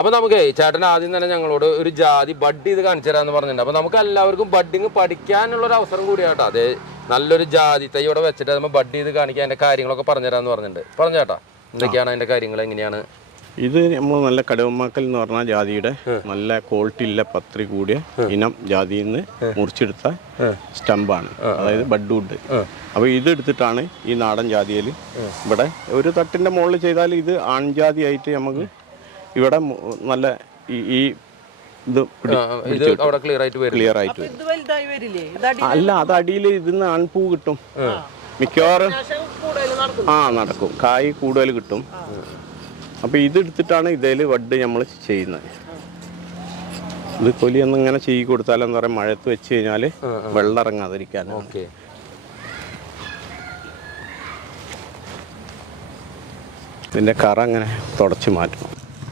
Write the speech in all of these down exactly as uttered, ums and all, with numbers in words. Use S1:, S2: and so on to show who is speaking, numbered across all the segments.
S1: അപ്പൊ നമുക്ക് ചേട്ടൻ ആദ്യം തന്നെ ഞങ്ങളോട് ഒരു ജാതി ബഡ് ചെയ്ത് കാണിച്ചു തരാന്ന് പറഞ്ഞിട്ടുണ്ട്. അപ്പൊ നമുക്ക് എല്ലാവർക്കും ബഡിങ് പഠിക്കാനുള്ള ഒരു അവസരം കൂടിയാട്ടോ. അതെ, നല്ലൊരു ജാതി തൈ ഇവിടെ വെച്ചിട്ട് നമ്മൾ ബഡ് ചെയ്ത് കാണിക്കാൻ അതിന്റെ കാര്യങ്ങളൊക്കെ പറഞ്ഞുതരാന്ന് പറഞ്ഞിട്ടുണ്ട്. പറഞ്ഞേട്ടാ, എന്തൊക്കെയാണ് അതിന്റെ കാര്യങ്ങൾ, എങ്ങനെയാണ്?
S2: ഇത് നമ്മൾ നല്ല കടുവമാക്കൽ എന്ന് പറഞ്ഞ ജാതിയുടെ നല്ല ക്വാളിറ്റി ഇല്ല പത്രി കൂടിയ ഇനം ജാതിയിൽ നിന്ന് മുറിച്ചെടുത്ത സ്റ്റമ്പാണ്, അതായത് ബഡ്വുഡ്. അപ്പോൾ ഇത് എടുത്തിട്ടാണ് ഈ നാടൻ ജാതിയിൽ ഇവിടെ ഒരു തട്ടിൻ്റെ മുകളിൽ ചെയ്താൽ ഇത് ആൺജാതിയായിട്ട് നമുക്ക് ഇവിടെ നല്ല ഈ ഇത് ക്ലിയർ ആയിട്ട് വരും. അല്ല, അത് അടിയിൽ ഇതിന്ന് ആൺപൂ കിട്ടും മിക്കവാറും. ആ നടക്കും, കായ് കൂടുതൽ കിട്ടും. അപ്പോൾ ഇത് എടുത്തിട്ടാണ് ഇതേൽ വഡ് നമ്മൾ ചെയ്യുന്നത്. ഇത് കൊലിയൊന്നും ഇങ്ങനെ ചെയ്യി കൊടുത്താൽ എന്താ പറയുക, മഴത്ത് വെച്ച് കഴിഞ്ഞാൽ വെള്ളം ഇറങ്ങാതിരിക്കാൻ. ഇതിൻ്റെ കറ അങ്ങനെ തുടച്ച് മാറ്റണം.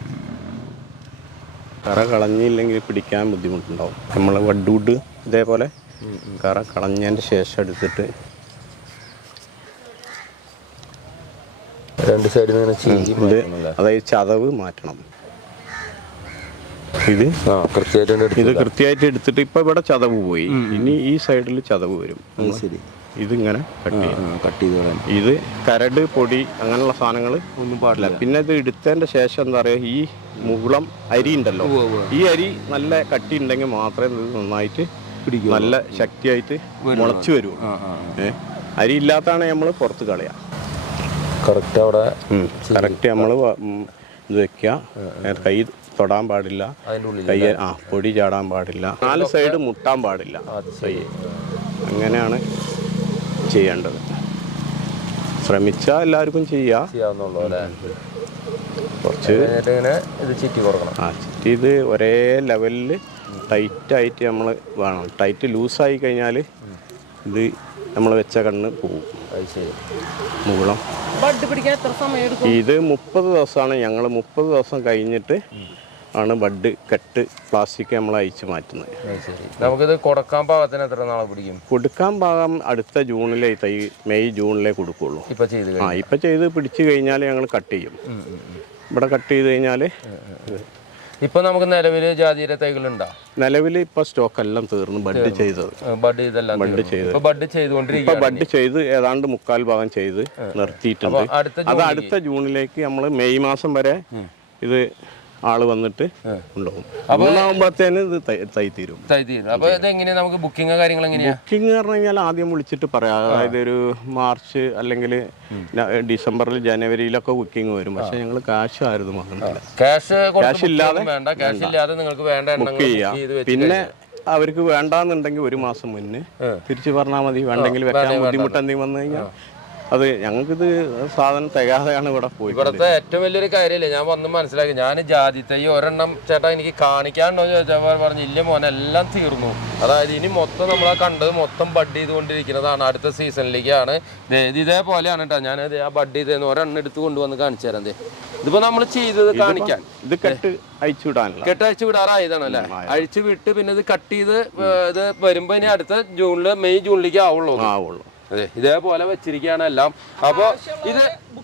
S2: കറ കളഞ്ഞില്ലെങ്കിൽ പിടിക്കാൻ ബുദ്ധിമുട്ടുണ്ടാവും. നമ്മൾ വഡ്വുഡ് ഇതേപോലെ കറ കളഞ്ഞതിൻ്റെ ശേഷം എടുത്തിട്ട്
S1: രണ്ട് സൈഡിൽ
S2: ഇത് അതായത് ചതവ് മാറ്റണം. ഇത് ഇത് കൃത്യമായിട്ട് എടുത്തിട്ട് ഇപ്പൊ ഇവിടെ ചതവ് പോയി, ഇനി ഈ സൈഡിൽ ചതവ് വരും. ശരി, ഇതിങ്ങനെ കട്ട് ചെയ്യും. കട്ട് ചെയ്ത് ഇത് കരട് പൊടി അങ്ങനെയുള്ള സാധനങ്ങൾ ഒന്നും പാടില്ല. പിന്നെ ഇത് എടുത്തതിന്റെ ശേഷം എന്താ പറയുക, ഈ മുകുളം അരി ഉണ്ടല്ലോ, ഈ അരി നല്ല കട്ടി ഉണ്ടെങ്കിൽ മാത്രമേ ഇത് നന്നായിട്ട് നല്ല ശക്തിയായിട്ട് മുളച്ചു വരൂ. ഏഹ് അരി ഇല്ലാത്തതാണ് നമ്മൾ പുറത്ത് കളയാം. കറക്റ്റ് അവിടെ കറക്റ്റ് നമ്മൾ ഇത് വെക്കുക. കൈ തൊടാൻ പാടില്ല, കൈ ആ പൊടി ചാടാൻ പാടില്ല, നാല് സൈഡ് മുട്ടാൻ പാടില്ല. കൈ അങ്ങനെയാണ് ചെയ്യേണ്ടത്. ശ്രമിച്ചാൽ എല്ലാവർക്കും ചെയ്യാം. കുറച്ച് ആ ചിറ്റി ഇത് ഒരേ ലെവലിൽ ടൈറ്റായിട്ട് നമ്മൾ വേണം. ടൈറ്റ് ലൂസായി കഴിഞ്ഞാൽ ഇത് നമ്മൾ വെച്ച കണ്ണ് പോകും. മുകുളം ഇത് മുപ്പത് ദിവസമാണ്. ഞങ്ങൾ മുപ്പത് ദിവസം കഴിഞ്ഞിട്ട് ആണ് ബഡ് കെട്ട് പ്ലാസ്റ്റിക് നമ്മൾ അയച്ചു മാറ്റുന്നത്.
S1: നമുക്കിത് കൊടുക്കാൻ പാകത്തിന് എത്ര നാളെ പിടിക്കും?
S2: കൊടുക്കാൻ പാകം അടുത്ത ജൂണിലേ തൈ മെയ് ജൂണിലേ കൊടുക്കുള്ളൂ.
S1: ഇപ്പൊ ചെയ്ത്
S2: ആ ഇപ്പൊ ചെയ്ത് പിടിച്ചു കഴിഞ്ഞാൽ ഞങ്ങൾ കട്ട് ചെയ്യും. ഇവിടെ കട്ട് ചെയ്ത് കഴിഞ്ഞാൽ
S1: ഇപ്പൊ നമുക്ക് നിലവില് ജാതിയുടെ തൈകളുണ്ടോ?
S2: നിലവിൽ ഇപ്പൊ സ്റ്റോക്ക് എല്ലാം തീർന്നു. ബഡ് ചെയ്തത്
S1: ബഡ് ചെയ്തെല്ലാം
S2: ബഡ് ചെയ്ത്
S1: ബഡ് ചെയ്തുകൊണ്ടിരിക്കുക.
S2: ബഡ് ചെയ്ത് ഏതാണ്ട് മുക്കാൽ ഭാഗം ചെയ്ത് നിർത്തിയിട്ടുണ്ട്. അത് അടുത്ത ജൂണിലേക്ക് നമ്മൾ മെയ് മാസം വരെ ഇത് ആള് വന്നിട്ട് ഉണ്ടാവും. മൂന്നാകുമ്പോഴത്തേന് ഇത് തൈ തീരും.
S1: തൈ തീരും. അപ്പൊ ഇതെങ്ങനെയാ നമുക്ക് ബുക്കിംഗ് കാര്യങ്ങൾ എങ്ങനെയാ?
S2: ബുക്കിംഗ് പറഞ്ഞു കഴിഞ്ഞാൽ ആദ്യം വിളിച്ചിട്ട് പറയാം. അതായത് ഒരു മാർച്ച് അല്ലെങ്കിൽ ഡിസംബറിൽ ജനുവരിയിലൊക്കെ ബുക്കിംഗ് വരും. പക്ഷെ ഞങ്ങൾ ക്യാഷ് ആയിരുന്നു വാങ്ങുന്നില്ല.
S1: ക്യാഷ്
S2: ക്യാഷ് ഇല്ലാതെ
S1: വേണ്ട, ക്യാഷ് ഇല്ലാതെ നിങ്ങൾക്ക് വേണ്ട
S2: ബുക്ക് ചെയ്യാം. പിന്നെ അവർക്ക് വേണ്ടാന്നുണ്ടെങ്കിൽ ഒരു മാസം മുന്നേ തിരിച്ചു പറഞ്ഞാൽ മതി. വേണ്ടെങ്കിൽ വെക്കാൻ ബുദ്ധിമുട്ട് എന്തെങ്കിലും വന്നു കഴിഞ്ഞാൽ അത് ഞങ്ങൾക്കിത് സാധനം തികയാതെയാണ് ഇവിടെ പോയി.
S1: ഇവിടുത്തെ ഏറ്റവും വലിയൊരു കാര്യമില്ലേ, ഞാൻ വന്ന് മനസ്സിലാക്കി. ഞാൻ ജാതി തൈ ഒരെണ്ണം ചേട്ടാ എനിക്ക് കാണിക്കാനുണ്ടോ എന്ന് ചോദിച്ചാൽ പറഞ്ഞു ഇല്ല മോനെ, എല്ലാം തീർന്നു. അതായത് ഇനി മൊത്തം നമ്മളെ കണ്ടത് മൊത്തം ബഡ് ചെയ്തുകൊണ്ടിരിക്കുന്നതാണ്. അടുത്ത സീസണിലേക്കാണ്. ഇതേപോലെയാണ് കേട്ടോ. ഞാൻ ആ ബഡ് ചെയ്തേന്ന് ഒരെണ്ണം എടുത്ത് കൊണ്ടുവന്ന് കാണിച്ചു തരാം. ഇതിപ്പോ നമ്മൾ ചെയ്തത് കാണിക്കാൻ
S2: ഇത് കെട്ട് അയച്ചു വിടാനല്ല,
S1: കെട്ട് അയച്ചു വിടാറായതാണ് അല്ലേ? അഴിച്ചു വിട്ട് പിന്നെ ഇത് കട്ട് ചെയ്ത് ഇത് വരുമ്പോ ഇനി അടുത്ത ജൂണില് മെയ് ജൂണിലേക്ക് ആവുള്ളൂ ആവുള്ളൂ അതെ, ഇതേപോലെ വെച്ചിരിക്കുകയാണ് എല്ലാം. അപ്പൊ ഇത്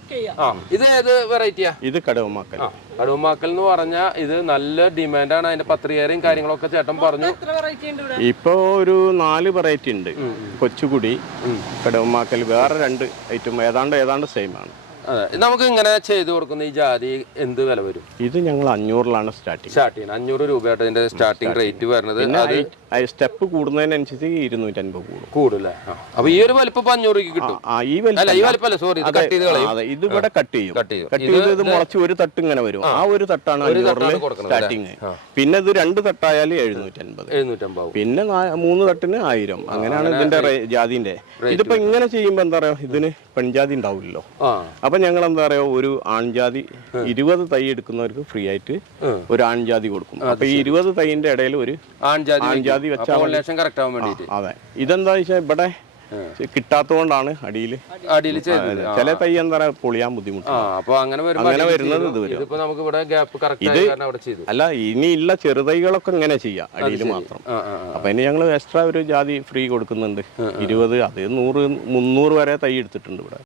S1: ആ ഇത് ഏത് വെറൈറ്റിയാ?
S2: ഇത് കടുവമാക്കൽ.
S1: കടുവമാക്കൽ എന്ന് പറഞ്ഞാൽ ഇത് നല്ല ഡിമാൻഡാണ്. അതിന്റെ പത്രികയും കാര്യങ്ങളൊക്കെ ചേട്ടൻ പറഞ്ഞു.
S2: ഇപ്പൊ ഒരു നാല് വെറൈറ്റി ഉണ്ട്. കൊച്ചുകുടി, കടുവമാക്കൽ, വേറെ രണ്ട് ഐറ്റം ഏതാണ്ട് ഏതാണ്ട് സെയിം ആണ്.
S1: അതെ, നമുക്ക് ഇങ്ങനെ ചെയ്തു കൊടുക്കുന്ന ഈ ജാതി എന്ത് വില വരും?
S2: ഇത് ഞങ്ങൾ അഞ്ഞൂറിലാണ് സ്റ്റാർട്ടിങ്
S1: സ്റ്റാർട്ട് ചെയ്യുന്നത്. അഞ്ഞൂറ് രൂപയായിട്ട് ഇതിന്റെ സ്റ്റാർട്ടിംഗ് റേറ്റ് വരുന്നത്.
S2: സ്റ്റെപ്പ് കൂടുന്നതിനനുസരിച്ച് ഇരുന്നൂറ്റി അൻപത് കൂടും
S1: കൂടുതൽ. അപ്പൊ ഈ ഒരു വലിപ്പം അഞ്ഞൂറ് രൂപ കിട്ടും. ഈ വലിപ്പല്ല, സോറി, ഇത് കട്ട് ചെയ്ത് കളയും.
S2: ഇത് ഇവിടെ കട്ട് ചെയ്യും. കട്ട് ചെയ്ത് ഇത് മുളച്ച് ഒരു തട്ട് ഇങ്ങനെ വരും. ആ ഒരു തട്ടാണ് സ്റ്റാർട്ടിങ്. പിന്നെ ഇത് രണ്ട് തട്ടായാലും എഴുന്നൂറ്റി അൻപത്
S1: എഴുന്നൂറ്റമ്പത്
S2: പിന്നെ മൂന്ന് തട്ടിന് ആയിരം. അങ്ങനെയാണ് ഇതിന്റെ ജാതിന്റെ. ഇതിപ്പോ ഇങ്ങനെ ചെയ്യുമ്പോ എന്താ പറയാ, ഇതിന് പെൺജാതി ഉണ്ടാവില്ലല്ലോ. അപ്പൊ ഞങ്ങൾ എന്താ പറയാ, ഒരു ആൺജാതി ഇരുപത് തൈ എടുക്കുന്നവർക്ക് ഫ്രീ ആയിട്ട് ഒരു ആൺജാതി കൊടുക്കും. അപ്പൊ ഈ ഇരുപത് തൈന്റെ ഇടയിൽ ഒരു ആൺജാതി വെച്ചാൽ അതെ. ഇതെന്താ വെച്ചാൽ ഇവിടെ കിട്ടാത്തതുകൊണ്ടാണ് അടിയിൽ അടിയിൽ ചില തൈ എന്താ പറയാ പൊളിയാൻ ബുദ്ധിമുട്ട്. അങ്ങനെ വരുന്നത് ഇത് വരും. ഇത് അല്ല, ഇനിയുള്ള ചെറുതൈകളൊക്കെ ഇങ്ങനെ ചെയ്യാം അടിയിൽ മാത്രം. അപ്പൊ ഇനി ഞങ്ങൾ എക്സ്ട്രാ ഒരു ജാതി ഫ്രീ കൊടുക്കുന്നുണ്ട്. ഇരുപത് അത് നൂറ് മുന്നൂറ് വരെ തൈ എടുത്തിട്ടുണ്ട് ഇവിടെ.